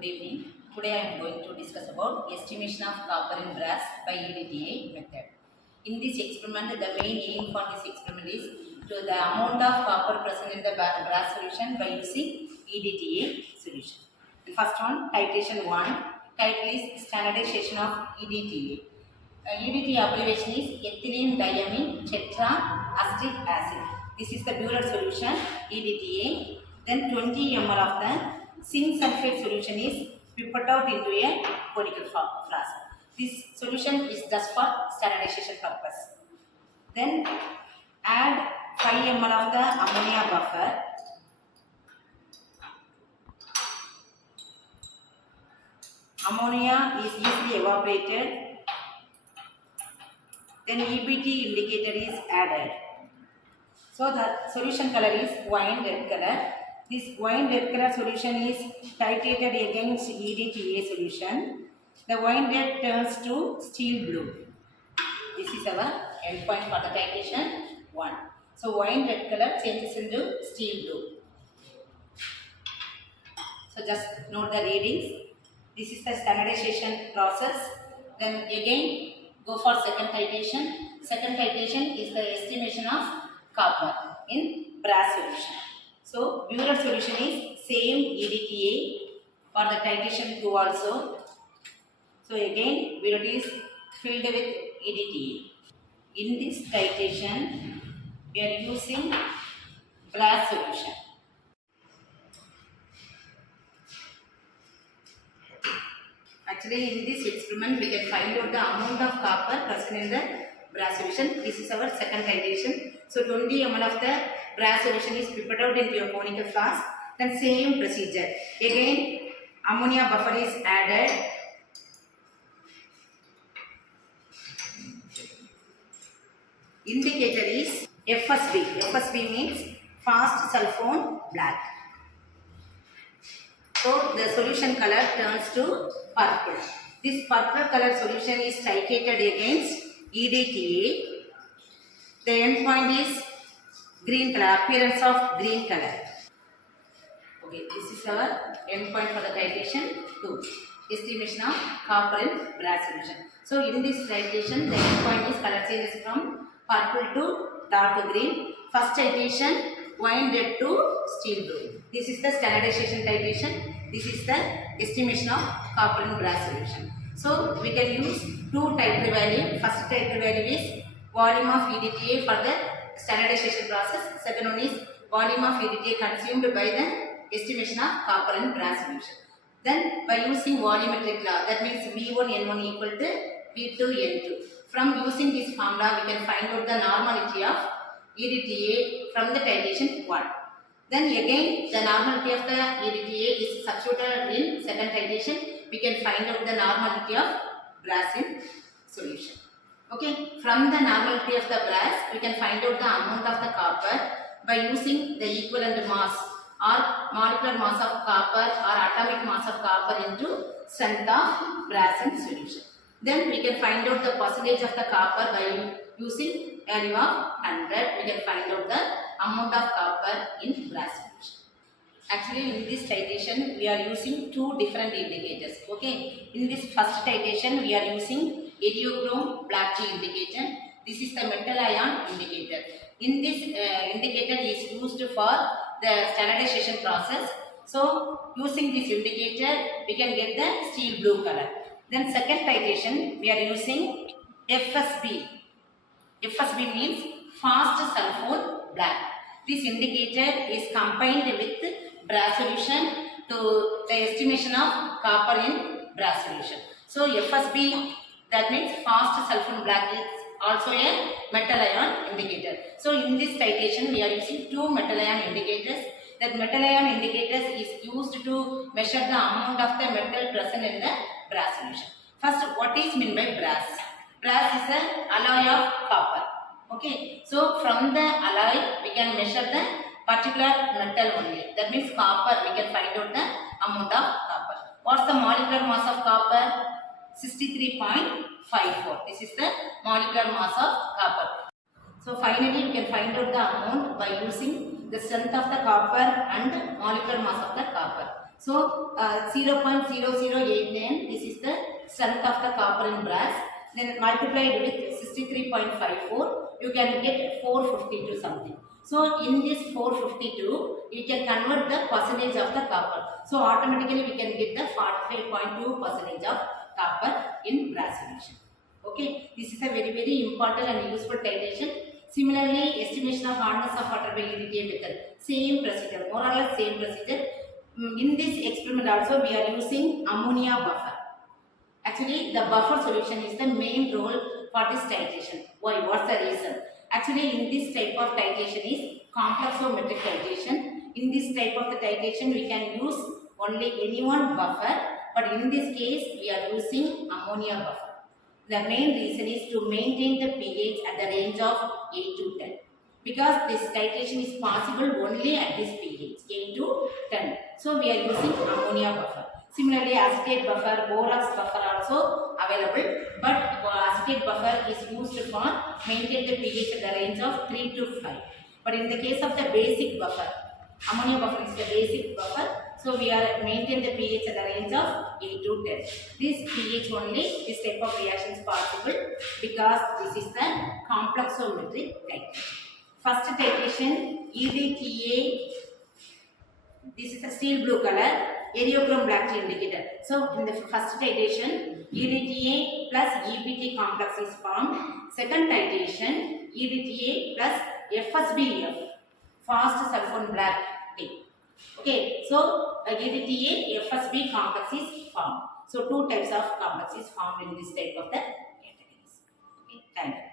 Good evening. Today I am going to discuss about estimation of copper in brass by EDTA method. In this experiment, the main aim for this experiment is to the amount of copper present in the brass solution by using EDTA solution. The first one, titration 1. Title is standardization of EDTA. EDTA abbreviation is ethylene diamine tetraacetic acid. This is the Buehler solution EDTA. Then 20 ml of the zinc sulfate solution is pipetted out into a conical flask. This solution is just for standardization purpose. Then add 5 ml of the ammonia buffer. Ammonia is easily evaporated. Then EBT indicator is added. So the solution color is wine red color. This wine red color solution is titrated against EDTA solution. The wine red turns to steel blue. This is our endpoint for the titration 1. So wine red color changes into steel blue. So just note the readings. This is the standardization process. Then again go for second titration. Second titration is the estimation of copper in brass solution. So Buehler solution is same EDTA for the titration 2 also. So again Buehler is filled with EDTA. In this titration we are using brass solution. Actually in this experiment we can find out the amount of copper present in the brass solution. This is our second titration. So 20 ml of the brass solution is pipetted out into a conical flask. Then same procedure. Again ammonia buffer is added. Indicator is FSB. FSB means fast sulfone black. So the solution color turns to purple. This purple color solution is titrated against EDTA. The endpoint is green color, appearance of green color. Okay, this is our endpoint for the titration 2. Estimation of copper in brass solution. So in this titration, the endpoint is color changes from purple to dark green. First titration, wine red to steel blue. This is the standardization titration. This is the estimation of copper in brass solution. So we can use two title value. First title value is volume of EDTA for the standardization process. Second one is volume of EDTA consumed by the estimation of copper in brass solution. Then by using volumetric law, that means V1 N1 equal to V2 N2. From using this formula, we can find out the normality of EDTA from the titration 1. Then again, the normality of the EDTA is substituted in second titration. We can find out the normality of brass in solution. Okay, from the normality of the brass, we can find out the amount of the copper by using the equivalent mass or molecular mass of copper or atomic mass of copper into strength of brass in solution. Then we can find out the percentage of the copper by using value of 100. We can find out the amount of copper in brass solution. Actually in this titration we are using two different indicators. Okay, in this first titration we are using idiochrome black tea indicator. This is the metal ion indicator. In this indicator is used for the standardization process. So using this indicator we can get the steel blue color. Then second titration we are using FSB. FSB means fast sulfone black. This indicator is combined with brass solution to the estimation of copper in brass solution. So FSB, that means fast sulfone black, is also a metal ion indicator. So in this titration we are using two metal ion indicators. That metal ion indicators is used to measure the amount of the metal present in the brass solution. First, what is meant by brass? Brass is an alloy of copper. Okay, so from the alloy we can measure the particular metal only. That means copper, we can find out the amount of copper. What's the molecular mass of copper? 63.54. This is the molecular mass of copper. So finally we can find out the amount by using the strength of the copper and molecular mass of the copper. So 0.0089, this is the strength of the copper in brass. Then multiplied with 63.54, you can get 452 something. So in this 452, you can convert the percentage of the copper. So automatically we can get the 45.2 percentage of copper in brass solution. Okay, this is a very important and useful titration. Similarly, estimation of hardness of water by EDTA method. Same procedure, more or less same procedure. In this experiment also we are using ammonia buffer. Actually, the buffer solution is the main role for this titration. Why? What's the reason? Actually, in this type of titration is complexometric titration. In this type of the titration, we can use only any one buffer, but in this case, we are using ammonia buffer. The main reason is to maintain the pH at the range of 8 to 10. Because this titration is possible only at this pH, 8 to 10. So, we are using ammonia buffer. Similarly, acetate buffer, borax buffer also available, but acetate buffer is used for maintain the pH at the range of 3 to 5. But in the case of the basic buffer, ammonia buffer is the basic buffer, so we are maintain the pH at the range of 8 to 10. This pH only, this type of reaction is possible because this is the complexometric titration. First titration, EDTA, this is a steel blue color, aerochrome black indicator. So in the first titration, EDTA plus EBT complex is formed. Second titration, EDTA plus FSBF, fast sulfone black tea. Okay, so EDTA FSB complex is formed. So two types of complex is formed in this type of the categories. Okay, thank you.